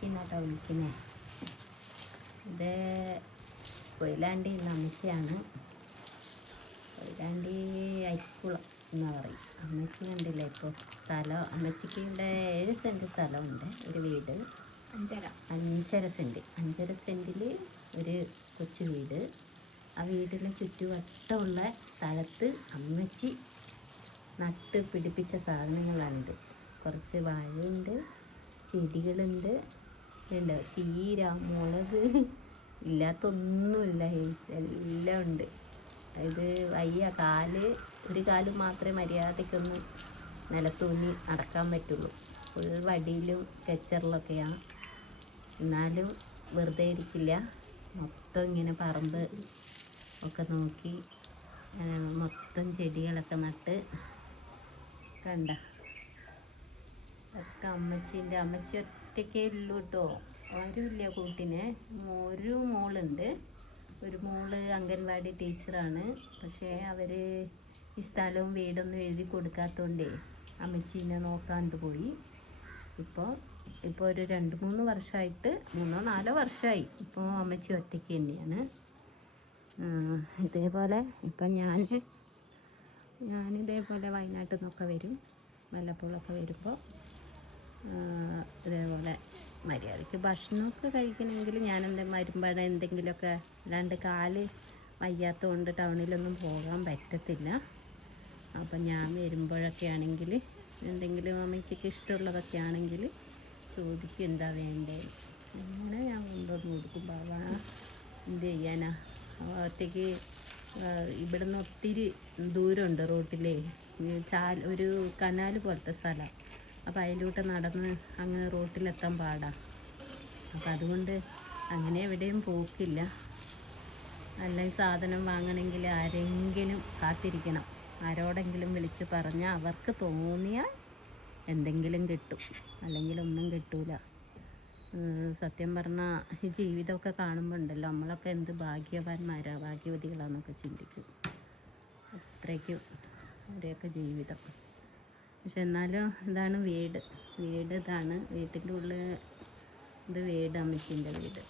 അമ്മച്ചി എന്നാട്ടാ വിളിക്കുന്നത്. ഇത് കൊയിലാണ്ടിയുള്ള അമ്മച്ചിയാണ്. കൊയിലാണ്ടി അരിക്കുളം എന്നാ പറയും. അമ്മച്ചി കണ്ടില്ല ഇപ്പോൾ സ്ഥലം. അമ്മച്ചിക്ക് ഇവിടെ 7 സെൻറ്റ് സ്ഥലമുണ്ട്, ഒരു വീട്. 5.5 സെൻറ്റ്. 5.5 സെൻറ്റിൽ ഒരു കൊച്ചു വീട്. ആ വീടിന് ചുറ്റുവട്ടമുള്ള സ്ഥലത്ത് അമ്മച്ചി നട്ട് പിടിപ്പിച്ച സാധനങ്ങളാണിത്. കുറച്ച് വാഴയുണ്ട്, ചെടികളുണ്ട്, ഉണ്ട് ചീര, മുളക്, ഇല്ലാത്തൊന്നുമില്ല, എല്ലാം ഉണ്ട്. ഇത് വയ്യ, ഒരു കാല് മാത്രമേ മര്യാദയ്ക്കൊന്ന് നിലത്തൂന്നി നടക്കാൻ പറ്റുള്ളൂ. ഫുൾ വടിയിലും കെച്ചറിലൊക്കെയാണ്. എന്നാലും വെറുതെ ഇരിക്കില്ല. മൊത്തം ഇങ്ങനെ പറമ്പ് ഒക്കെ നോക്കി മൊത്തം ചെടികളൊക്കെ നട്ട് കണ്ട. ഒക്കെ അമ്മച്ചി ഒറ്റയ്ക്കേ ഉള്ളൂ കേട്ടോ, ആരുമില്ല കൂട്ടിന്. ഒരു മോളുണ്ട്. ഒരു മോള് അംഗൻവാടി ടീച്ചറാണ്. പക്ഷേ അവർ ഈ സ്ഥലവും വീടൊന്നും എഴുതി കൊടുക്കാത്തതുകൊണ്ടേ അമ്മച്ചീനെ നോക്കാണ്ട് പോയി. ഇപ്പോൾ ഒരു 2-3 വർഷമായിട്ട്, 3-4 വർഷമായി ഇപ്പോൾ അമ്മച്ചി ഒറ്റയ്ക്ക് തന്നെയാണ്. ഇതേപോലെ ഇപ്പം ഞാനിതേപോലെ വയനാട്ടിൽ നിന്നൊക്കെ വരും, വല്ലപ്പോഴൊക്കെ വരുമ്പോൾ ഇതേപോലെ മര്യാദയ്ക്ക് ഭക്ഷണമൊക്കെ കഴിക്കണമെങ്കിൽ ഞാൻ വരുമ്പോഴേ എന്തെങ്കിലുമൊക്കെ, അല്ലാണ്ട് കാല് വയ്യാത്തതുകൊണ്ട് ടൗണിലൊന്നും പോകാൻ പറ്റത്തില്ല. അപ്പം ഞാൻ വരുമ്പോഴൊക്കെ ആണെങ്കിൽ എന്തെങ്കിലും അമ്മയ്ക്ക് ഇഷ്ടമുള്ളതൊക്കെ ആണെങ്കിൽ ചോദിക്കും എന്താ വേണ്ടേ, അങ്ങനെ ഞാൻ കൊണ്ടുവന്ന് കൊടുക്കും. ബാബാ എന്ത് ചെയ്യാനാ, ഒറ്റയ്ക്ക്. ഇവിടുന്ന് ഒത്തിരി ദൂരമുണ്ട് റോട്ടിലേ, ഒരു കനാൽ പോലത്തെ സ്ഥലം. അപ്പോൾ അതിലൂടെ നടന്ന് അങ്ങ് റോട്ടിലെത്താൻ പാടാ. അപ്പം അതുകൊണ്ട് അങ്ങനെ എവിടെയും പോക്കില്ല. അല്ലെങ്കിൽ സാധനം വാങ്ങണമെങ്കിൽ ആരെങ്കിലും കാത്തിരിക്കണം, ആരോടെങ്കിലും വിളിച്ച് പറഞ്ഞാൽ അവർക്ക് തോന്നിയാൽ എന്തെങ്കിലും കിട്ടും, അല്ലെങ്കിൽ ഒന്നും കിട്ടൂല. സത്യം പറഞ്ഞാൽ ഈ ജീവിതമൊക്കെ കാണുമ്പോൾ ഉണ്ടല്ലോ, നമ്മളൊക്കെ എന്ത് ഭാഗ്യവതികളാണെന്നൊക്കെ ചിന്തിക്കും. അത്രയ്ക്കും അവരെയൊക്കെ ജീവിതം. പക്ഷെ എന്നാലും ഇതാണ് വീട് ഇതാണ് വീട്ടിൻ്റെ ഉള്ളിൽ. ഇത് വീട്, അമ്മച്ചീൻ്റെ വീട്.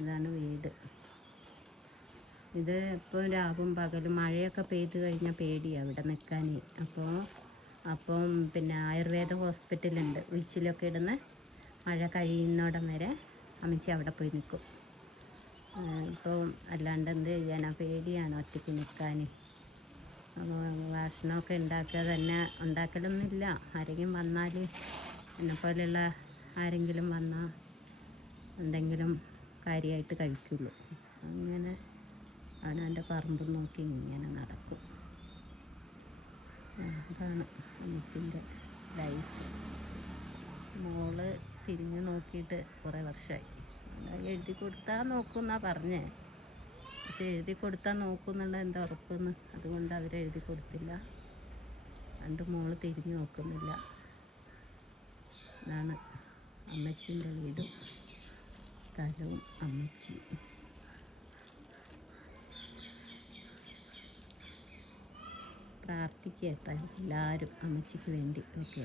ഇതാണ് വീട്. ഇത് ഇപ്പോൾ രാവും പകലും മഴയൊക്കെ പെയ്ത് കഴിഞ്ഞാൽ പേടിയാണ് ഇവിടെ നിൽക്കാൻ. അപ്പം പിന്നെ ആയുർവേദ ഹോസ്പിറ്റലുണ്ട്, ഉഴിച്ചിലൊക്കെ ഇടുന്ന. മഴ കഴിയുന്നോടം വരെ അമ്മച്ചി അവിടെ പോയി നിൽക്കും. ഇപ്പം അല്ലാണ്ട് എന്ത് ചെയ്യാനാ, പേടിയാണ് ഒറ്റയ്ക്ക് നിൽക്കാൻ. ഭക്ഷണമൊക്കെ ഉണ്ടാക്കലൊന്നുമില്ല. ആരെങ്കിലും വന്നാൽ, എന്നെപ്പോലെയുള്ള ആരെങ്കിലും വന്നാൽ എന്തെങ്കിലും കാര്യമായിട്ട് കഴിക്കുള്ളൂ. അങ്ങനെ അവനവൻ്റെ പറമ്പ് നോക്കി ഇങ്ങനെ നടക്കും. അതാണ് അമ്മച്ചിൻ്റെ ലൈഫ്. മോള് തിരിഞ്ഞ് നോക്കിയിട്ട് കുറേ വർഷമായി. എഴുതി കൊടുത്താൽ നോക്കുമെന്നാണ് പറഞ്ഞേ. പക്ഷെ എഴുതി കൊടുത്താൽ നോക്കുന്നുള്ള എന്താ ഉറപ്പെന്ന്, അതുകൊണ്ട് അവരെഴുതി കൊടുത്തില്ല. മോള് തിരിഞ്ഞു നോക്കുന്നില്ല. ഇതാണ് അമ്മച്ചീൻ്റെ വീടും സ്ഥലവും. അമ്മച്ചി പ്രാർത്ഥിക്കട്ടെ എല്ലാവരും അമ്മച്ചിക്ക് വേണ്ടി. ഓക്കെ.